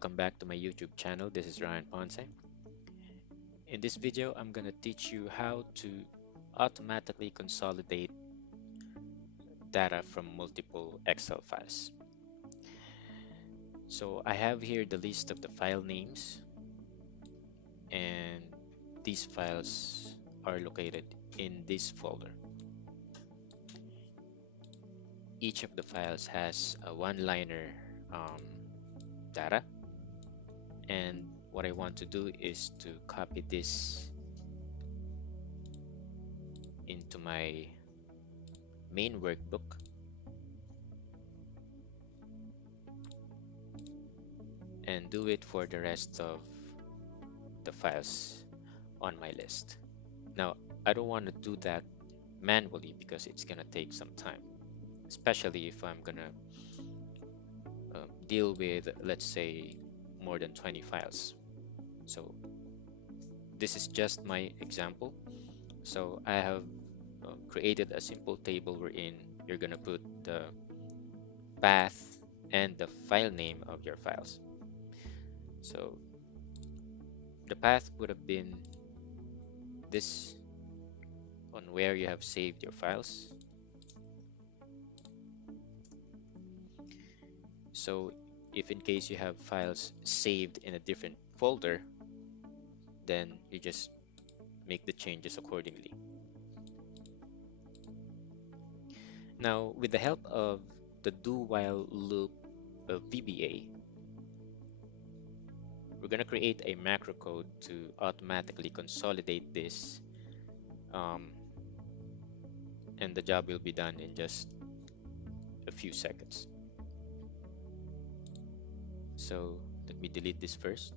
welcome back to my YouTube channel. This is Ryan Ponce. In this video, I'm going to teach you how to automatically consolidate data from multiple Excel files. So I have here the list of the file names, and these files are located in this folder. Each of the files has a one-liner data, and what I want to do is to copy this into my main workbook, and do it for the rest of the files on my list. Now, I don't want to do that manually because it's gonna take some time, especially if I'm gonna deal with, let's say, more than 20 files. So this is just my example. So I have created a simple table wherein you're gonna put the path and the file name of your files. So the path would have been this on where you have saved your files. So if in case you have files saved in a different folder, then you just make the changes accordingly. Now, with the help of the do while loop of VBA, we're going to create a macro code to automatically consolidate this, and the job will be done in just a few seconds. So let me delete this first.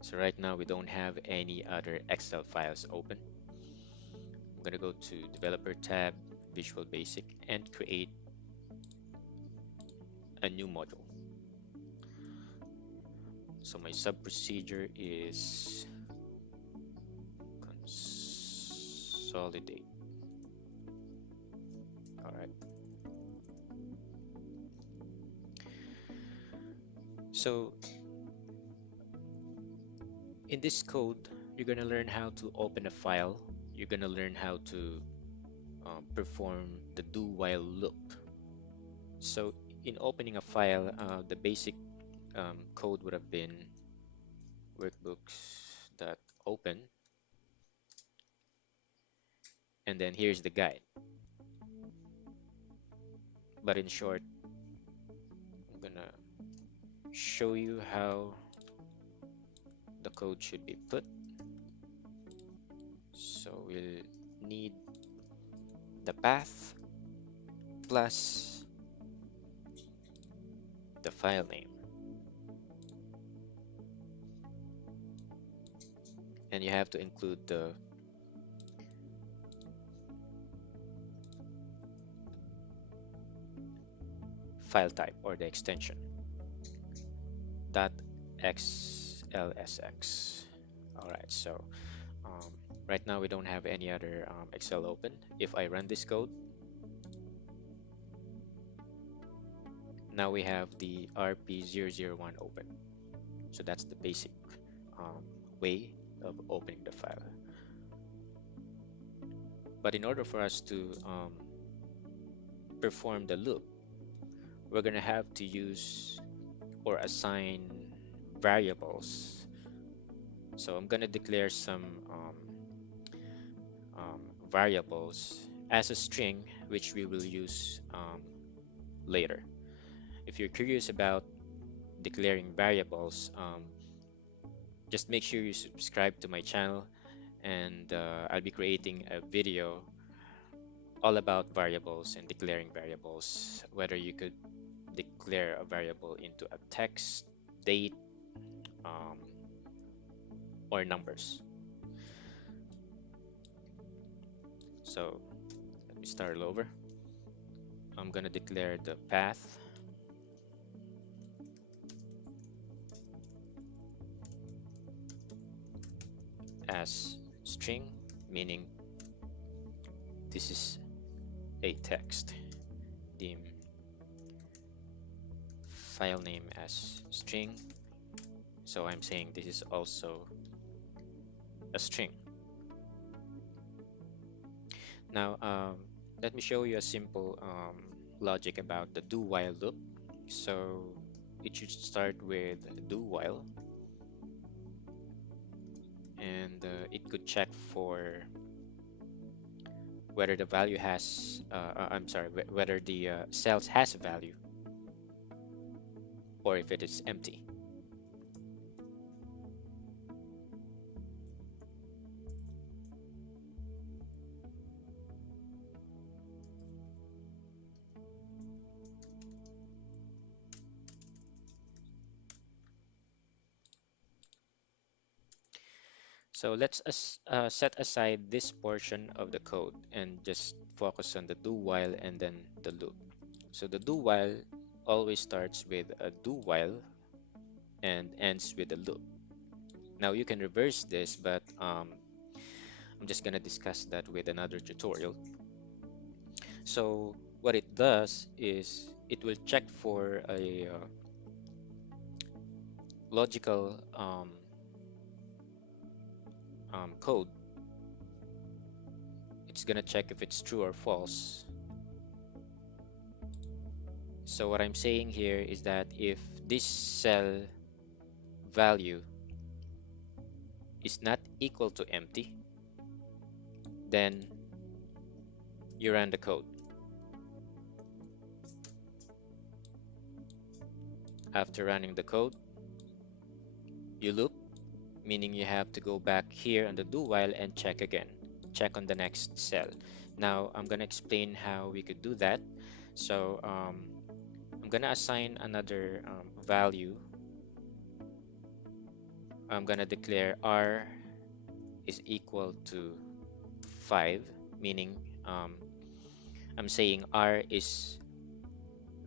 So right now we don't have any other Excel files open. I'm going to go to Developer tab, Visual Basic, and create a new module. So my sub procedure is consolidate. All right. So in this code, you're going to learn how to open a file. You're going to learn how to perform the do while loop. So in opening a file, the basic code would have been workbooks.open, and then here's the guide. But in short, I'm gonna show you how the code should be put. So we'll need the path plus the file name, and you have to include the file type or the extension .xlsx. All right, so right now we don't have any other Excel open. If I run this code, now we have the RP001 open. So that's the basic way of opening the file. But in order for us to perform the loop, we're going to have to use or assign variables. So I'm going to declare some variables as a string, which we will use later. If you're curious about declaring variables, just make sure you subscribe to my channel, and I'll be creating a video all about variables and declaring variables, whether you could declare a variable into a text, date, um, or numbers. So let me start all over. I'm gonna declare the path as string, meaning this is a text, dim file name as string. So I'm saying this is also a string. Now, let me show you a simple logic about the do while loop. So it should start with do while, and it could check for whether the value has, I'm sorry, whether the cells has a value or if it is empty. So set aside this portion of the code and just focus on the do while and then the loop. So the do while always starts with a do while and ends with a loop. Now you can reverse this, but I'm just gonna discuss that with another tutorial. So what it does is it will check for a logical code. It's gonna check if it's true or false. So what I'm saying here is that if this cell value is not equal to empty, then you run the code. After running the code, you loop, meaning you have to go back here on the do while and check again. Check on the next cell. Now I'm gonna explain how we could do that. So I'm gonna assign another value. I'm gonna declare r is equal to 5, meaning um, I'm saying r is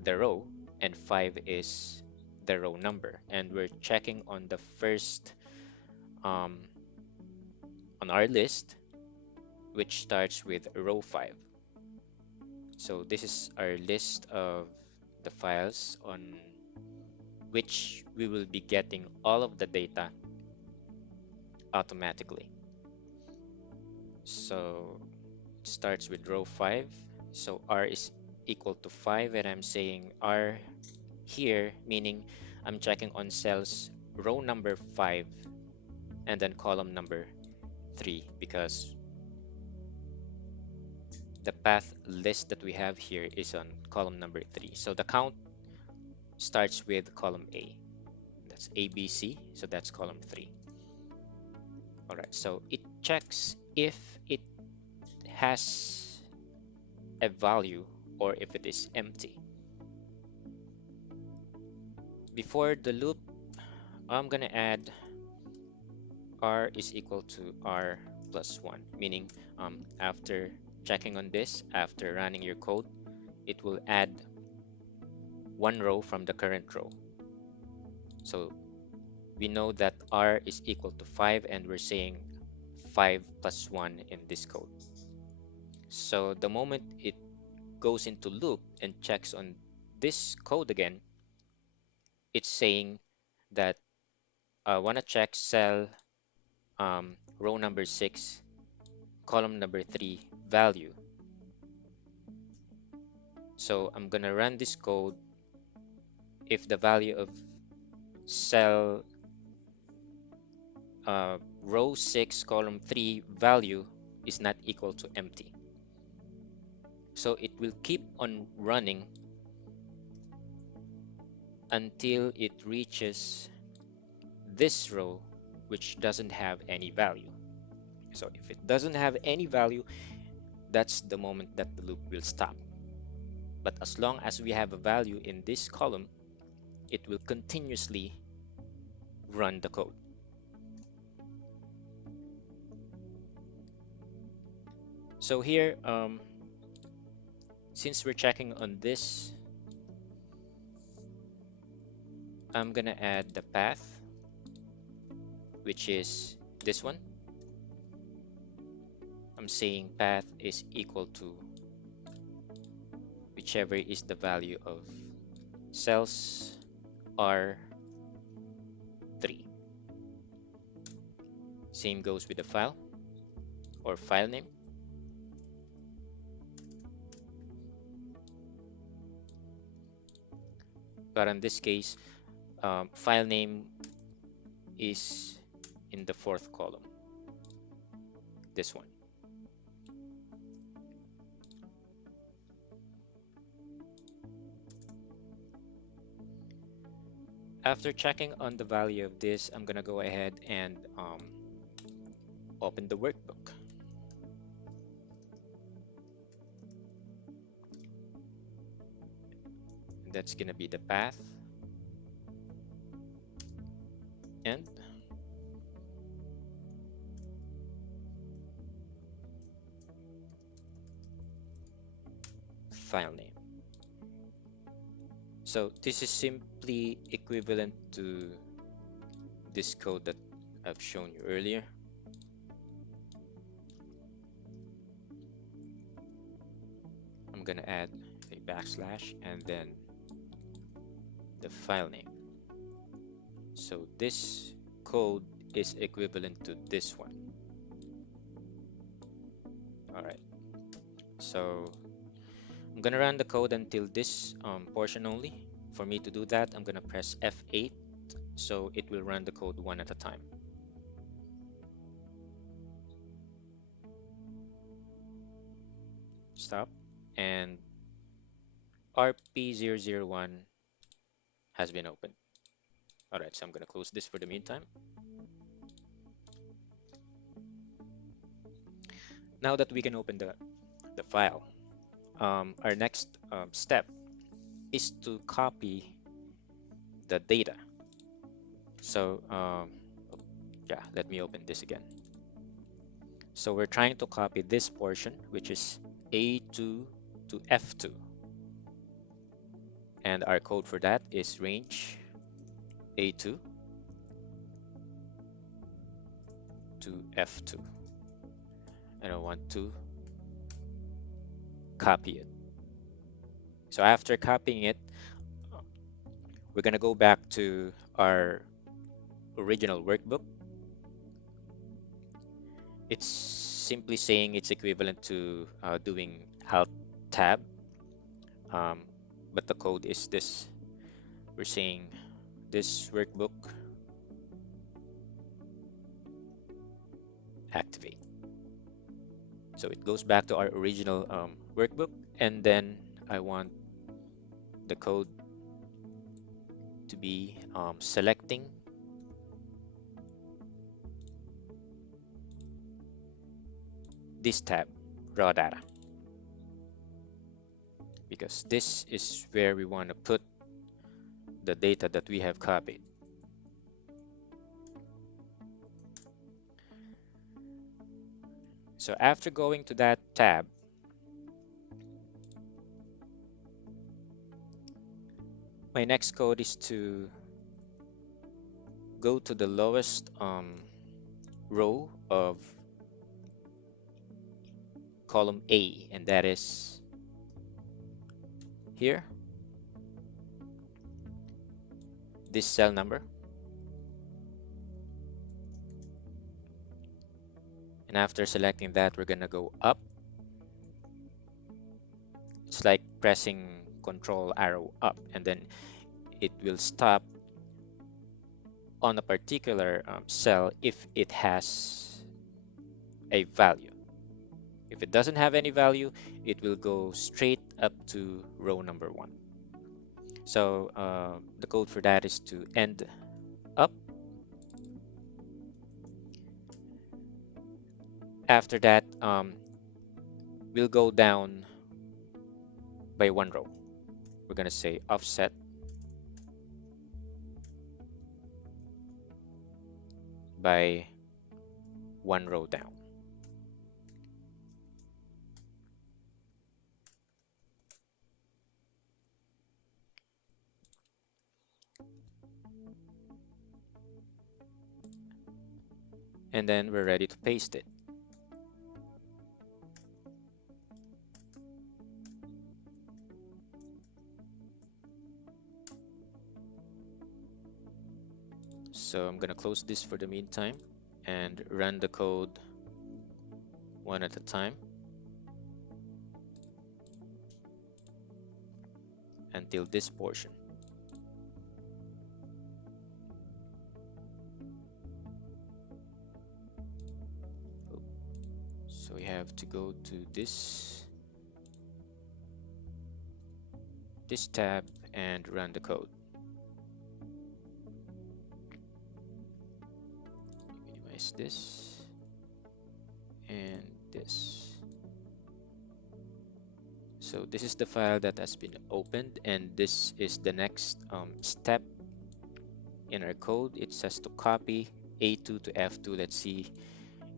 the row and 5 is the row number, and we're checking on the first um, on our list, which starts with row 5. So this is our list of the files on which we will be getting all of the data automatically. So it starts with row 5. So r is equal to 5, and I'm saying r here, meaning I'm checking on cells row number 5 and then column number 3, because the path list that we have here is on column number 3. So the count starts with column A. That's ABC, so that's column 3. All right, so it checks if it has a value or if it is empty. Before the loop, I'm gonna add r is equal to r plus 1, meaning after checking on this, after running your code, it will add one row from the current row. So we know that r is equal to 5, and we're saying 5 plus 1 in this code. So the moment it goes into loop and checks on this code again, it's saying that I want to check cell row number 6, column number 3 value. So I'm going to run this code if the value of cell row 6, column 3 value is not equal to empty. So it will keep on running until it reaches this row, which doesn't have any value. So if it doesn't have any value, that's the moment that the loop will stop. But as long as we have a value in this column, it will continuously run the code. So here, since we're checking on this, I'm gonna add the path, which is this one. I'm saying path is equal to whichever is the value of cells R3. Same goes with the file or file name. But in this case, file name is in the fourth column, this one. After checking on the value of this, I'm gonna go ahead and open the workbook. And that's gonna be the path and file name. So this is simply equivalent to this code that I've shown you earlier. I'm gonna add a backslash and then the file name. So this code is equivalent to this one. All right. So I'm gonna run the code until this portion only. For me to do that, I'm gonna press F8, so it will run the code one at a time. Stop, and RP001 has been opened. All right, so I'm gonna close this for the meantime. Now that we can open the file, our next step is to copy the data. So yeah, let me open this again. So we're trying to copy this portion, which is A2 to F2. And our code for that is range A2 to F2. And I want to copy it. So after copying it, we're going to go back to our original workbook. It's simply saying it's equivalent to doing Alt Tab, but the code is this. We're saying this workbook activate. So it goes back to our original workbook, and then I want the code to be selecting this tab, raw data, because this is where we want to put the data that we have copied. So after going to that tab, my next code is to go to the lowest row of column A, and that is here, this cell number. And after selecting that, we're gonna go up. It's like pressing Control arrow up, and then it will stop on a particular cell if it has a value. If it doesn't have any value, it will go straight up to row number 1. So the code for that is to end up. After that, we'll go down by 1 row. We're going to say offset by 1 row down. And then we're ready to paste it. So I'm gonna close this for the meantime and run the code one at a time until this portion. So we have to go to this tab and run the code. Minimize this and this. So this is the file that has been opened, and this is the next step in our code. It says to copy A2 to F2. Let's see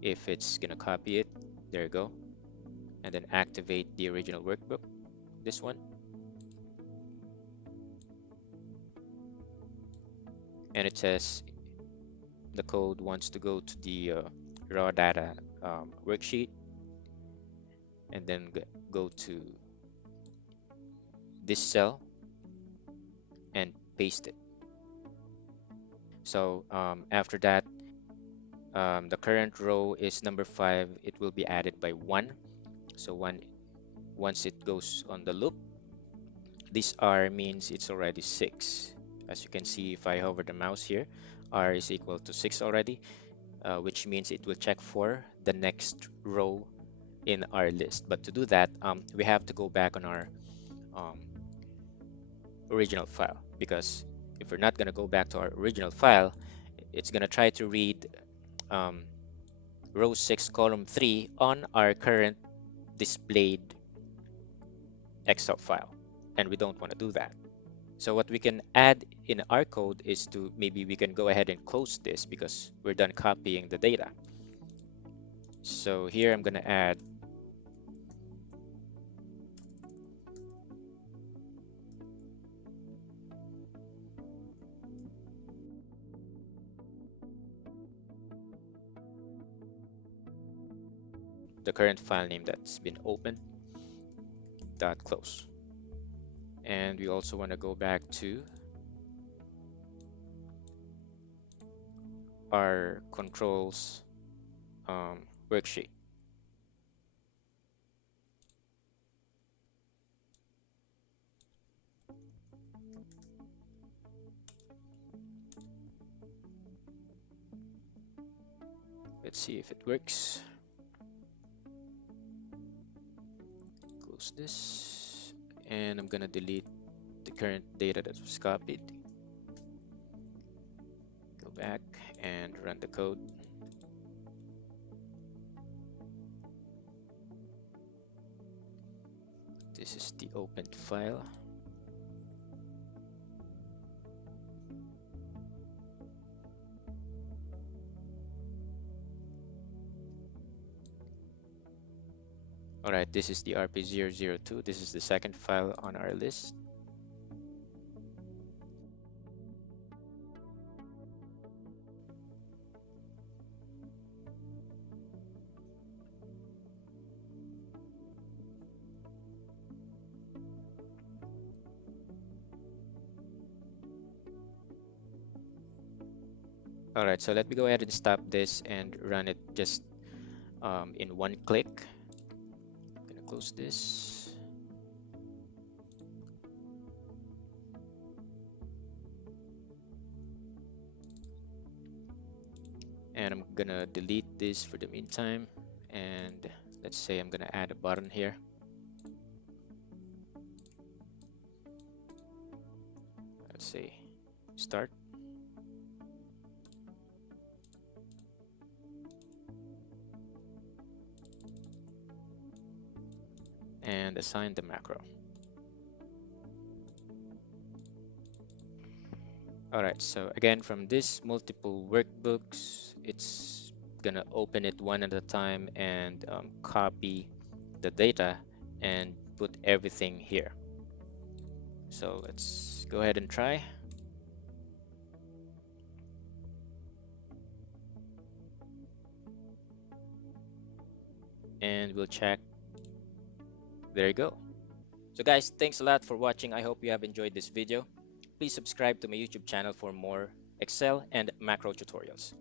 if it's gonna copy it. There you go. And then activate the original workbook, this one. And it says the code wants to go to the raw data worksheet, and then go to this cell and paste it. So after that, the current row is number 5. It will be added by 1. So once it goes on the loop, this R means it's already 6. As you can see, if I hover the mouse here, R is equal to 6 already, which means it will check for the next row in our list. But to do that, we have to go back on our um, original file, because if we're not going to go back to our original file, it's going to try to read um, row 6 column 3 on our current displayed Excel file, and we don't want to do that. So what we can add in our code is to maybe we can go ahead and close this because we're done copying the data. So here I'm going to add the current file name that's been opened, dot close. And we also want to go back to our controls worksheet. Let's see if it works. Close this, and I'm gonna delete the current data that was copied. Go back and run the code. This is the opened file. All right, this is the RP002. This is the second file on our list. All right, so let me go ahead and stop this and run it just in one click. I'm gonna close this. And I'm gonna delete this for the meantime. And let's say I'm gonna add a button here. Let's say start. And assign the macro. All right, so again, from this multiple workbooks, it's gonna open it one at a time and copy the data and put everything here. So let's go ahead and try. And we'll check. There you go. So guys, thanks a lot for watching. I hope you have enjoyed this video. Please subscribe to my YouTube channel for more Excel, and macro tutorials.